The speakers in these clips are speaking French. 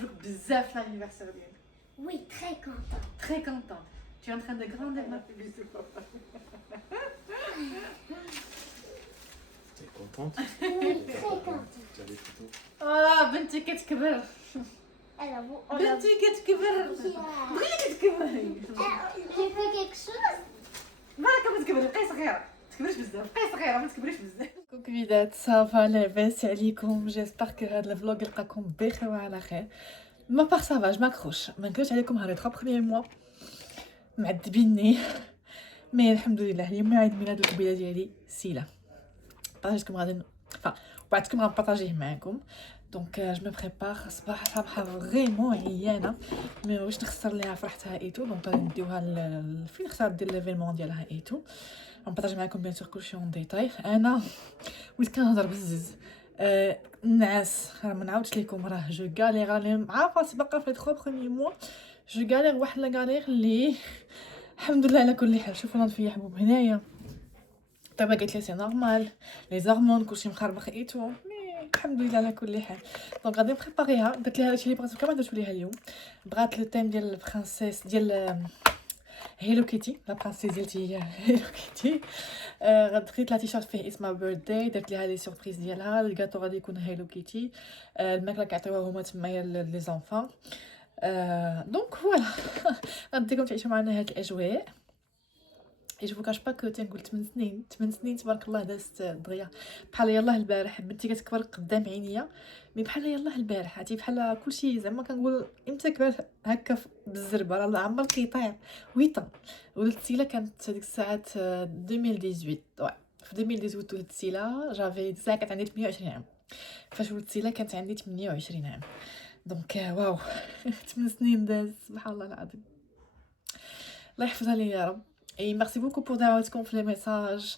كيعجبك بزاف l'anniversaire ديالك. Oui, très contente. Très contente. Tu es en train de grandir ma bisous papa. T'es contente? Oui, très contente. T'as des photos? بنتي كتكبر. Alors, بنتي كتكبر. بغي كتكبري. J'ai fait quelque chose. بركة ما تكبري بقاي صغيرة. تكبريش بزاف بقاي صغيرة ما تكبريش بزاف. كوكو بيدات صافا لاباس عليكم جيسبر كو هاد الفلوق يلقاكم بخير وعلى خير. ما باغ صافا جو ماكروش ما نكذبش عليكم هاد 3 بروميير موا معذبيني مي الحمد لله اليوم عيد ميلاد القبيله ديالي سيلا بارطاجيتكم غادي وعدتكم غنبارطاجيه معاكم دونك جو مي بريبار صباح صباح فريمون عيانه مي واش نخسر ليها فرحتها ايتو دونك غادي نديوها فين خصها دير ليفينمون ديالها ايتو غنبارطاجي معاكم بيان سور كلشي اون ديتاي. انا وليت كنهضر بزز النعاس راه ما نعاودش لكم راه جو غالير راني عارفه باقا في 3 بروميير موا جو غالير واحد لا غالير اللي الحمد لله على كل حال. شوفوا ناض فيا حبوب هنايا طيبه قالت لي سي نورمال لي زهرمون كلشي مخربق ايتو مي الحمد لله على كل حال. دونك غادي نبريباريها درت ليها داكشي اللي بغات كما درتو ليها اليوم. بغات لو تيم ديال البرانسيس ديال هيلو كيتي لا برانسيس ديالتي هي هيلو كيتي. خديت لها تيشيرت فيه اسمها بيرثداي درت ليها لي سوربريز ديالها. الكاطو غادي يكون هيلو كيتي. الماكله كيعطيوها هما تمايا لي زونفون. دونك فوالا غنديكم تعيشوا معنا هاد الاجواء. جو فو كاش با كو تنقول 8 سنين تبارك الله دازت دغيا بحال يلاه البارح. بنتي كتكبر قدام عينيا مي بحال يلاه البارح عرفتي بحال كلشي زعما كنقول امتى كبر هكا بالزربه راه عمر كيطير 8 ولدت سيلا كانت ديك الساعات 2018 واه في 2018 ولدت سيلا جافي ساعه كانت عندي 28 عام فاش ولدت سيلا كانت عندي 28 عام دونك واو 8 سنين داز سبحان الله العظيم. الله يحفظها لي يا رب. اي ميرسي بوكو بور دعواتكم في لي ميساج.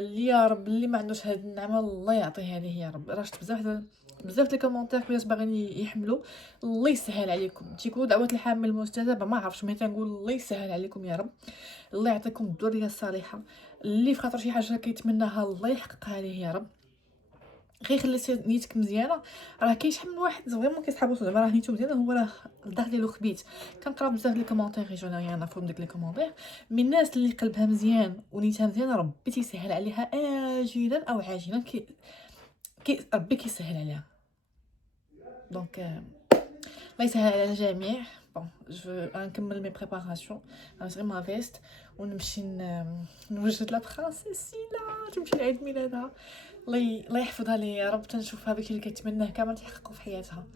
يا رب اللي ما عندوش هاد النعمه الله يعطيها ليه يا رب. راه شفت بزاف لي كومونتير كلش باغيين يحملوا. الله يسهل عليكم تيقولوا دعوات الحامل المستجابه ما عرفتش مي تنقول الله يسهل عليكم يا رب. الله يعطيكم الذريه الصالحه اللي في خاطر شي حاجه كيتمناها الله يحققها ليه يا رب. غير خلي نيتك مزيانه. راه كاين شحال من واحد زعما كيسحابو زعما راه نيتو مزيانه هو راه الدار ديالو خبيت. كنقرا بزاف لي كومونتير يجونا انا فهم ديك لي كومونتير من الناس اللي قلبها مزيان ونيتها مزيانه ربي تيسهل عليها اجلا او عاجلا ربي كيسهل عليها. دونك الله يسهل على الجميع. بون جو نكمل مي بريباراسيون غنشري ما فيست ونمشي نوجد لا برانسيس سيلا تمشي لعيد ميلادها. الله يحفظها لي يا رب. تنشوفها داكشي اللي كتمناه كامل تحققوا في حياتها.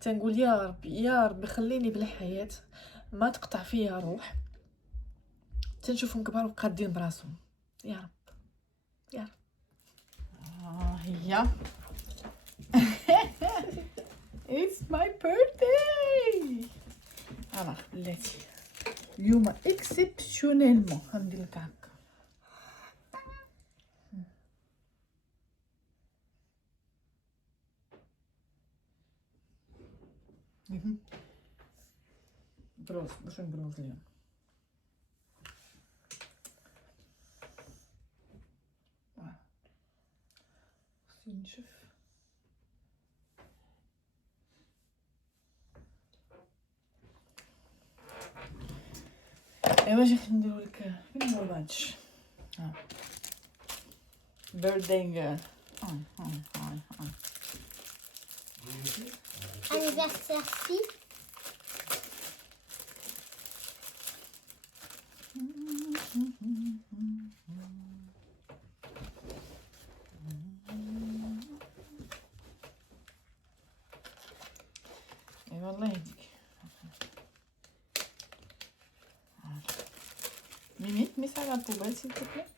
تنقول يا رب يا رب خليني بلا حياه ما تقطع فيا روح تنشوفهم كبار وقادين براسهم يا رب يا رب. هي It's my birthday. انا بلاتي اليوم اكسبسيونيلمون غندير لك هكا. بروز باش نبروز اليوم. خصني نشوف ايوا جيت نديرو لك فين هو بانش بيرثداي جيرل. Anniversaire fille. ايوا الله يهديك. Mimi, mets ça à la poubelle s'il te plaît.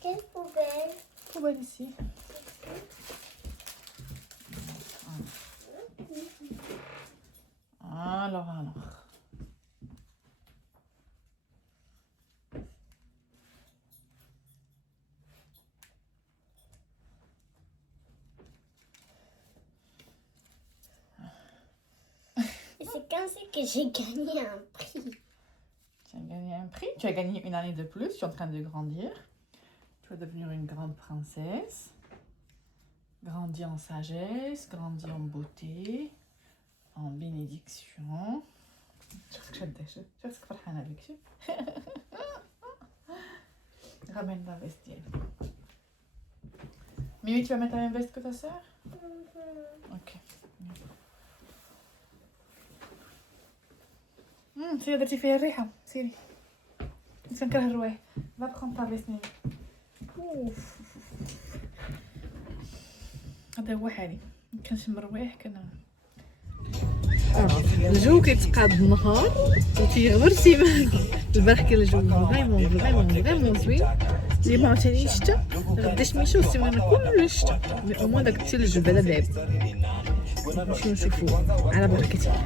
Quelle poubelle? Poubelle ici. Alors. Et c'est comme ça que j'ai gagné un prix. Tu as gagné un prix, tu as gagné une année de plus, tu es en train de grandir. Tu vas devenir une grande princesse. Grandis en sagesse, grandis en beauté, en bénédiction. شفتك شاده شفتك فرحانه بك شوف. Ramène la veste d'elle. Mimi, tu vas mettre la même veste que ta soeur? Ok. سيري درتي فيها الريحة سيري. كنت كنكره الروايح. Va prendre ta veste Mimi. اوف. هذا هو حالي. كنشم الروايح الجو كيتقاد النهار وتيغمر السيمانه. البارح كان الجو فريمون زوين. اليوم عاوتاني الشتا غدا شميشه والسيمانه كلها الشتا مي او موان داك الثلج بعدا داب. نمشيو نشوفو على بركة الله.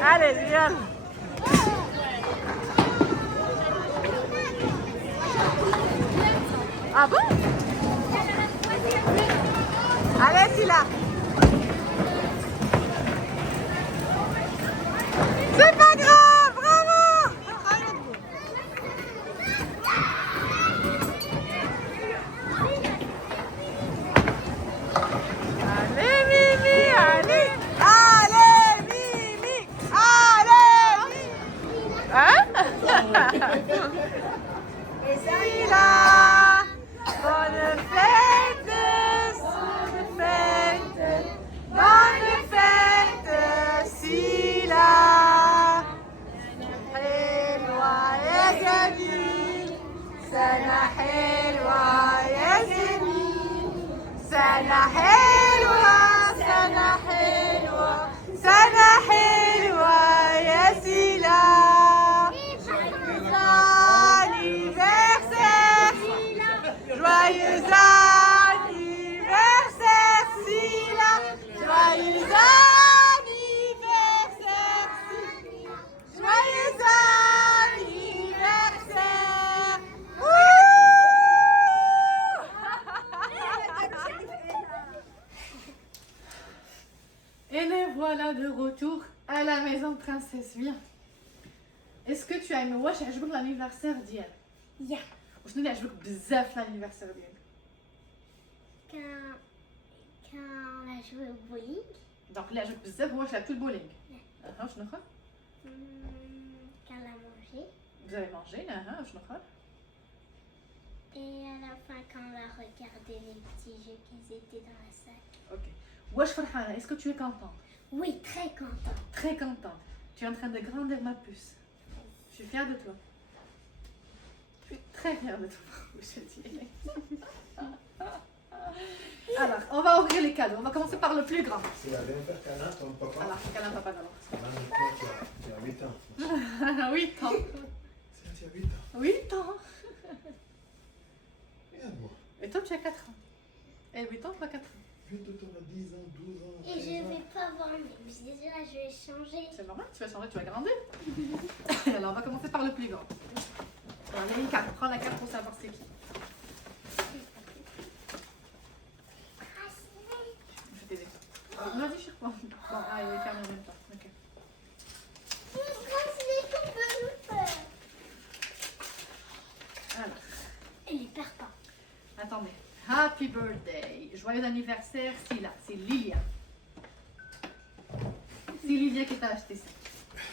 علي يلا Ah bon? Allez, c'est là. C'est pas grave, bravo. Allez, Mimi, allez. Allez, Mimi. Allez, Mimi. Hein? Et c'est là. Bonne fête, bonne fête, bonne fête, Sila. حلوة يا جميل، سنة حلوة يا جميل، سنة حلوة، سنة حلوة، سنة حلوة يا سيلا. Joyeux anniversaire Sila, joyeux anniversaire Sila, joyeux anniversaire. Et les voilà de retour à la maison princesse. Viens. Est-ce que tu as aimé واش عجبك l'anniversaire ديالك؟ يا وشنو اللي عجبك بزاف l'anniversaire ديالك؟ كان on a joué au bowling. دونك اللي عجبك بزاف هو واش لعبتو البولينغ. شنو اخر؟ Quand on a mangé. Vous avez mangé, شنو اخر؟ Et à la fin, quand on a regardé les petits jeux qui étaient dans la salle. Ok. واش فرحانة؟ Est-ce que tu es contente? Oui, très content. Très contente. Tu es en train de grandir ma puce. Je suis fière de toi. Je suis très fière de toi, je dis. Alors, on va ouvrir les cadeaux. On va commencer par le plus grand. C'est la dernière câlin, ton papa. Alors, câlin papa d'abord. Maintenant, tu as 8 ans. 8 ans. Tu as 8 ans. 8 ans. Regarde-moi. Et toi, tu as 4 ans. Et 8 ans, toi 4 ans. Bientôt, tu auras 10 ans, 12 ans. Et je vais pas voir mes déjà, je vais changer. C'est normal, tu vas changer, tu vas grandir. Alors, on va commencer par le plus grand. Alors, il y a une carte. Prends la carte pour savoir c'est qui. Je vais t'aider. Non, dis sur quoi. Bon, ah, il est fermé en même temps. Ok. Alors, Et il perd pas. attendez. Happy birthday. Joyeux anniversaire, Sila. C'est Lilia. C'est Lilia qui t'a acheté ça.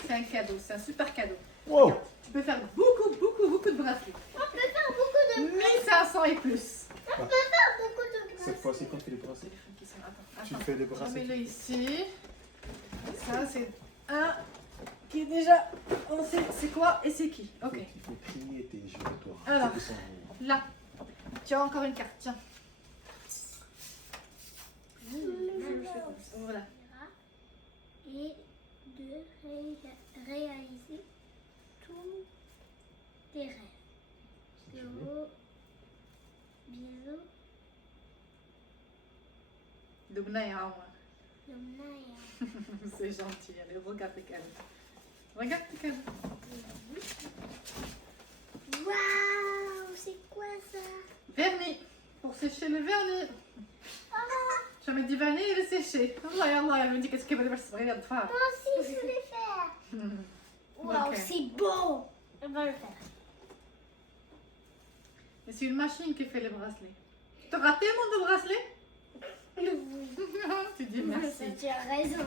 C'est un cadeau, c'est un super cadeau. Wow! Tu peux faire beaucoup de bracelets. On peut faire beaucoup de 1500 et plus. On peut faire beaucoup de Cette fois-ci, quand tu fais les bracelets, tu fais des bracelets. Remets-le ici. Ça, c'est un qui est déjà. On sait c'est quoi et c'est qui. Ok. Il faut trier tes jeux, toi. Alors. Ceux qui sont- Là. Tu as encore une carte. Tiens. Voilà. Et de réaliser tous tes rêves. Gros bisous de Mnaya. de Maya. C'est gentil. Allez, regarde tes cadeaux. Regarde tes cadeaux. Waouh, c'est quoi ça? Vernis. Pour sécher le vernis. Ah, Je mets du vernis et le sécher. Allah, Allah, elle me dit qu'est-ce qu'elle va faire. Regarde, moi aussi je voulais faire. Waouh, Ok. c'est beau. On va le faire. Et c'est une machine qui fait les bracelets. Tu auras tellement de bracelets. Oui. Tu dis merci. Tu as raison.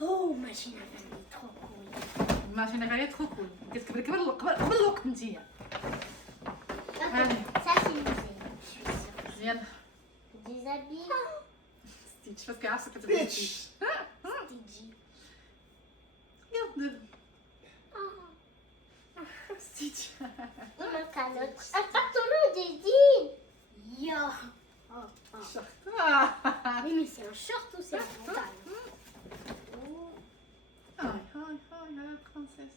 Oh, machine à laver, trop cool. الماشين غالية trop cool. Qu'est-ce que قبل الوقت نتيا. Allez. Ça, c'est musée. Je suis sûre. Viens. Des habits. Stitch, parce que عارفة كتبغي Bitch. Stitch. Stitchy. Regarde. Oh. Stitch. Mon calotte. Attends-le, Didi. Yo. Oh, oh. Short. Ah. Oui, mais c'est un short ou c'est un pantalon? Oh. Hi, hi, hi, la princesse.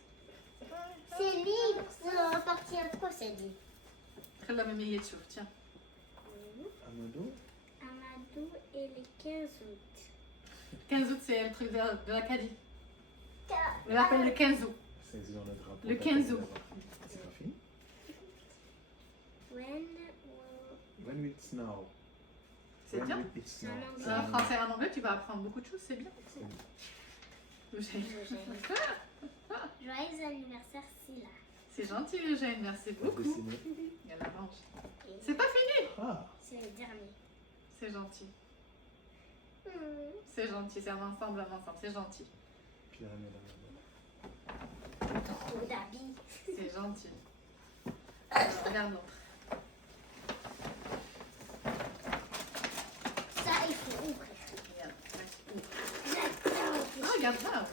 C'est libre. Ça appartient à quoi, c'est libre? خلها ميمية تشوف tiens. Amadou. Amadou et le 15 août. 15 août c'est le truc de l'Acadie. On l'appelle le 15 août. C'est sur le drapeau. Le 15 août. C'est pas fini. When When will it snow? C'est When bien. will it snow? En C'est En en français et en anglais tu vas apprendre beaucoup de choses, c'est bien. Eugène. Joyeux anniversaire, Silla. C'est gentil Eugène, merci anglais. beaucoup. Dessiné. Il y a l'orange. Et C'est pas fini. Ah. c'est le dernier. C'est gentil. Hmm. C'est gentil, c'est un ensemble, c'est gentil. Puis la main. Trop d'habits. C'est gentil. Alors, regarde l'autre. Ça, il faut ouvrir. Regarde, vas-y, ouvre. J'adore. Ah, regarde ça.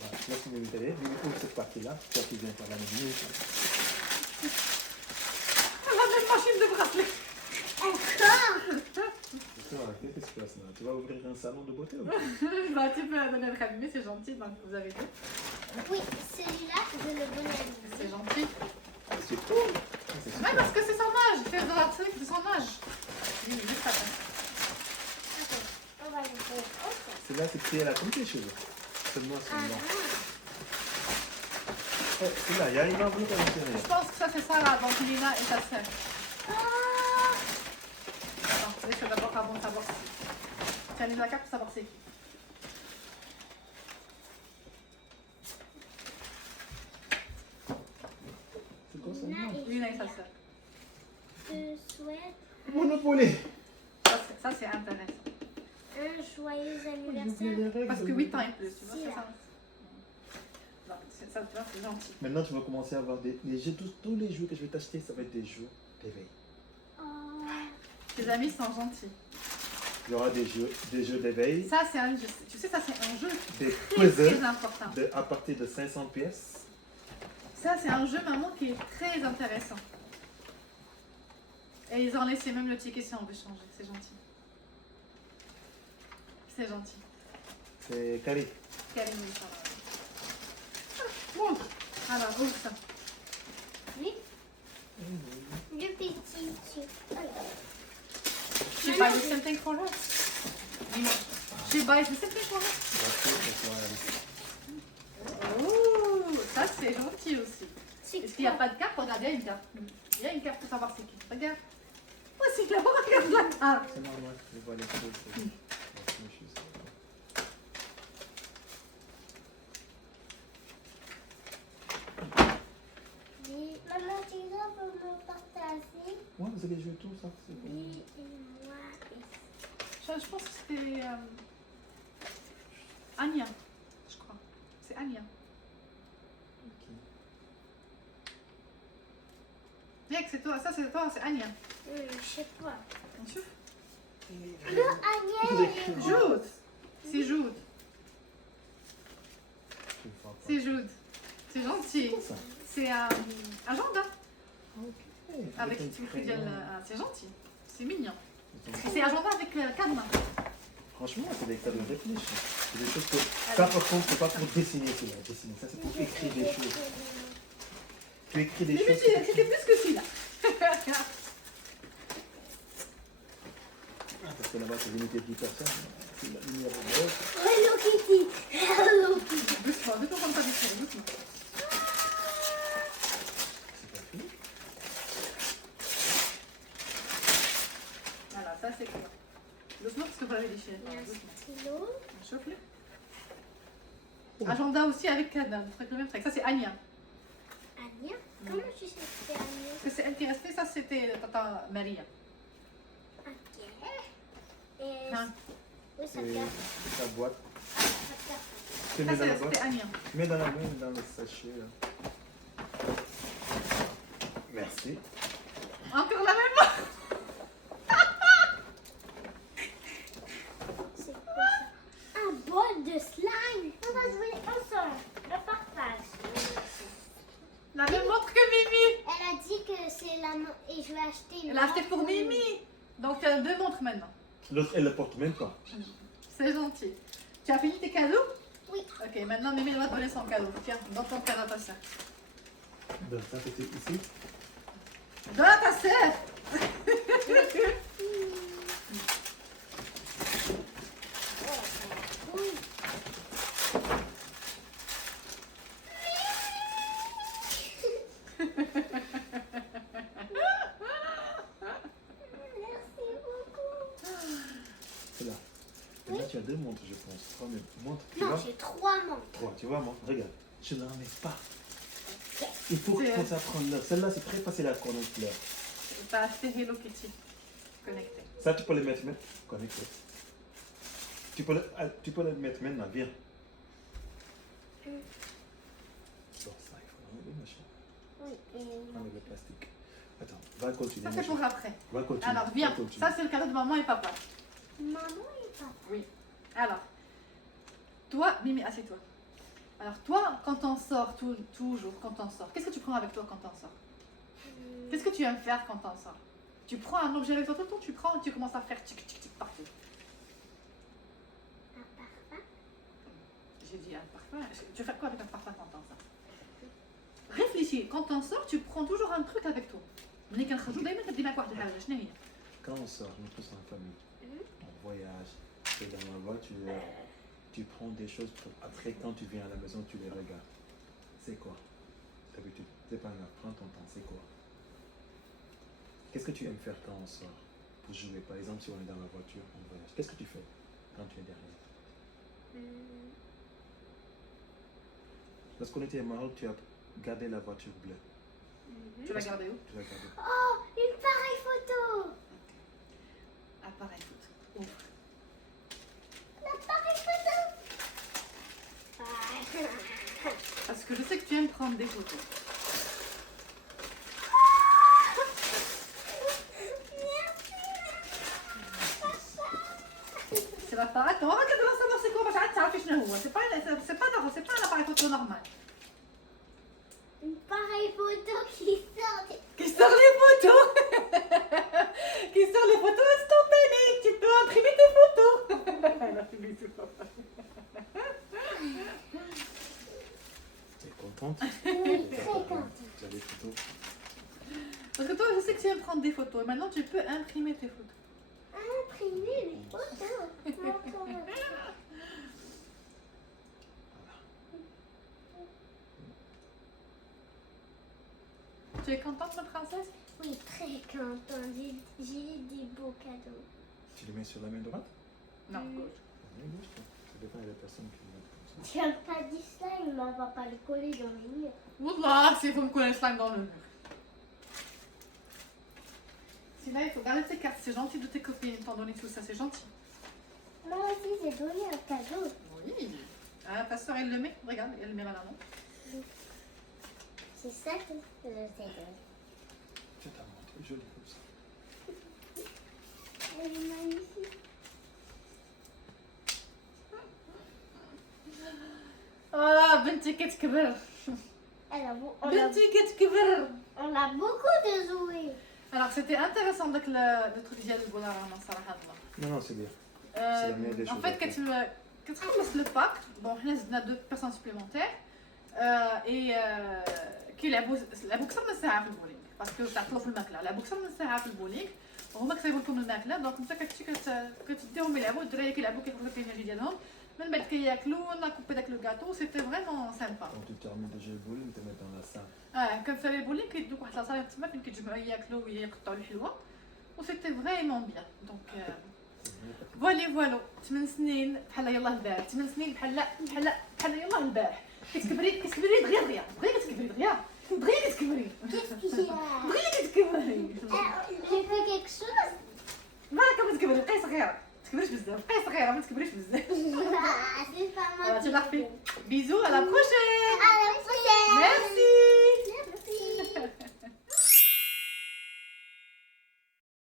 Voilà, je laisse une télé. Lui, ouvre cette partie-là. Toi qui viens faire la même. La même machine de bracelet. Encore. Qu'est-ce qui se passe là? Tu vas ouvrir un salon de beauté ou Bah, tu peux donner le cabinet, c'est gentil, donc vous avez dit. Oui, celui-là, je le donne à C'est Lizzie. gentil. c'est tout? C'est Ouais, super. parce que c'est son âge. Il fait de bracelet de son âge. Oui, juste après. Ok, on va le faire autre. Celle-là, c'est créé là comme tes cheveux. Seulement, Ah, seulement. ah. Celle-là, il y a une enveloppe à l'intérieur. Je pense que ça, c'est ça là, donc Lina et sa sœur. Ah. Attends, laisse d'abord avant de savoir si. Tiens, lise la carte pour savoir c'est qui. C'est quoi ça? Lina et Lina et sa Julia. sœur. Te souhaite Monopoly. Ça, c'est intéressant. un joyeux J'ai oublié anniversaire. les règles. Parce que 8 ans et plus, tu vois, Si, c'est là. ça. Non, ça, tu vois, c'est gentil. Maintenant, tu vas commencer à avoir des jeux. Tous les jeux que je vais t'acheter, ça va être des jeux d'éveil. Oh. Tes amis sont gentils. Il y aura des jeux d'éveil, Ça, c'est un jeu. Tu sais, ça, c'est un jeu des très, puzzles très important. à partir de 500 pièces. Ça, c'est un jeu, maman, qui est très intéressant. Et ils ont laissé même le ticket si on veut changer. C'est gentil. C'est gentil. C'est carré. Karine, ça va. Montre. Alors, ouvre ça. Oui. Le petit. Alors. She buys the same thing for her. Dis-moi. She buys the same thing for her. Oh, ça, c'est gentil aussi. C'est Est-ce qu'il n'y a pas de carte? Regarde, il y a une carte. Il y a une carte pour savoir c'est qui. Regarde. Moi, c'est là-bas, regarde la carte. C'est normal, je vois les choses. Maman, tu veux me partager? Ouais, vous allez jouer tout ça. C'est bon. Lui et moi et Je pense que c'était Anya, je crois. C'est Anya. Ok. Viens que c'est toi, ça c'est toi, c'est Anya. je sais pas. On chauffe. Le Agnès. Jude. C'est Jude. Je ne vois pas. C'est Jude. C'est gentil. C'est quoi ça? C'est un agenda Ok. avec un tout crayon. c'est gentil. C'est mignon. Attends. Et c'est agenda avec cadenas. Franchement, c'est des cadeaux réfléchis. C'est des choses que. Ça, par contre, c'est pas pour dessiner, c'est là. Dessiner. Ça, c'est pour écrire des choses. Tu écris des Mais choses. c'était plus que si là. Ah, parce que là-bas, c'est limité de 10 personnes. C'est la lumière rose. Hello Kitty. Hello Kitty. Doucement, ne t'entends pas dessiner, doucement. C'est pas fini. Voilà, ça c'est quoi? Doucement parce que vous l'avez déchiré. Il y a un Doucement. stylo. On chauffe le. Agenda aussi avec cadenas. Le truc, le même truc. Ça c'est Anya. Ania? Comment tu sais que c'est Ania? Que c'est elle qui est restée, ça c'était Tata Maria. Ok. Et Hein. où ça Et garde? la boîte. Ça garde. Tu Ça mets dans la c'était boîte. Ania. Mets dans la main, dans le sachet. Là. Merci. Encore la même. C'est quoi ça? Un bol de slime. On va jouer ensemble. Le partage. La même montre que Mimi. Elle a dit que c'est la montre et je vais acheter une Elle a acheté montre pour Mimi. Donc tu as 2 montres maintenant. L'autre, elle ne le porte même pas. C'est gentil. Tu as fini tes cadeaux? Oui. Ok, maintenant Mimi doit te donner son cadeau. Tiens, dans ton cadeau à ta soeur. Donc ça, c'était ici. Donne à ta soeur. Oui. Merci beaucoup. C'est là. Et là, tu as 2 montres, je pense. 3 montres. Tu Non, vois j'ai 3 montres. 3, tu vois, montre. Regarde. Je n'en ai pas. Il faut que C'est- tu apprendre là. Celle-là, c'est très facile à connaître là. T'as acheté Hello Kitty. Connecté. Ça, tu peux les mettre maintenant. Connecté. Tu peux les mettre maintenant. Viens. Bon, ça, il faut enlever, machin. Oui. Et... Enlever le plastique. Attends, va continuer. Ça c'est machin. pour après. Va continuer. Alors viens, Va continuer. ça c'est le cadeau de maman et papa. Maman et papa. Oui. Alors, toi, Mimi, assieds-toi. Alors toi, quand on sort, toujours quand on sort, qu'est-ce que tu prends avec toi quand on sort? Qu'est-ce que tu aimes faire quand on sort? Tu prends un objet avec toi tout le temps, tu commences à faire tic tic tic partout. Un parfum. J'ai dit un parfum. Tu fais quoi avec un parfum quand on sort? Réfléchis, quand on sort, tu prends toujours un truc avec toi. ملي كنخرجوا دائما كدي معاك واحد الحاجه شنو هي؟ Quand on sort, nous tous en famille, on voyage, c'est dans la voiture, tu prends des choses, après quand tu viens à la maison, tu les regardes. C'est quoi? D'habitude, c'est pas grave, prends ton temps, c'est quoi? Qu'est-ce que tu aimes faire quand on sort? Pour jouer, par exemple, si on est dans la voiture, on voyage. Qu'est-ce que tu fais quand tu es derrière? Lorsqu'on était au Maroc, tu as gardé la voiture bleue. Tu l'as gardé où? Tu l'as gardée. Oh, une pareille photo. Appareil photo. Ouvre. L'appareil photo. Parce que je sais que tu aimes prendre des photos. C'est l'appareil. On va regarder savoir c'est quoi. باش عاد تعرفي شنو هو. C'est pas un appareil photo normal. Une pareille photo qui sort. Qui sort les photos. Qui sort les photos instantanées. Tu peux imprimer tes photos. Elle a fait bisous. Tu es contente? Oui, très contente. Tu as des photos? Parce que toi, je sais que tu aimes prendre des photos. Et maintenant, tu peux imprimer tes photos. Imprimer les photos. Tu es contente, ma princesse? Oui, très contente. J'ai des beaux cadeaux. Tu les mets sur la main droite? Non, Mm. gauche. La main gauche, toi. Ça dépend des personnes qui le mettent comme ça. Tu n'as pas dit slime, mais on va pas le coller dans les murs. Wallah, c'est faut me coller le slime dans le mur. Sinon, il faut garder tes cartes. C'est gentil de tes copines t'en donner tout ça, c'est gentil. Moi aussi, j'ai donné un cadeau. Oui. Ah, ta soeur, elle le met. Regarde, elle le met à la main. C'est ça que je sais. Tu as ta montre jolie comme ça. Elle est magnifique. Ah, بنتي كتكبر. بنتي كتكبر. On a beaucoup de jouets. Alors, c'était intéressant داك le truc ديال البولار صراحة. Non, non, c'est bien. C'est la meilleure des En choses fait, à faire. كتخلص le pack. Bon, حنا زدنا 2 personnes supplémentaires. Et كيلعبوا اكثر من ساعة في البولينغ. باسكو تعطلوا في الماكلة. لعبوا اكثر من ساعة في البولينغ. وهما كيصايبوا لكم الماكلة. دونك انت كتمشي كتديهم يلعبوا. الدراري كيلعبوا كياكلوا الكيناجي ديالهم. من بعد كياكلوا ناكوبي داك لو غاتو. سيتي فريمون سامبا. Quand tu termines de jouer le bowling, tu te mets dans la salle. كنسالي البولينغ كيدوك واحد لاصالي تما فين كيتجمعوا ياكلوا ويقطعوا الحلوى. وسيتي فريمون بيان. دونك فوالا 8 سنين بحال يلاه البارح 8 سنين بحال يلاه البارح كتكبري دغيا بغيتي كتكبري دغيا بغيتي تكبري Qu'est-ce qu'il y a بغيتي تكبري J'ai fait quelque chose بركة ما تكبري بقاي صغيرة ما تكبريش بزاف بقاي صغيرة ما تكبريش بزاف C'est pas moi Tu qui l'as refait. fais. Bisous, à la prochaine À la prochaine Merci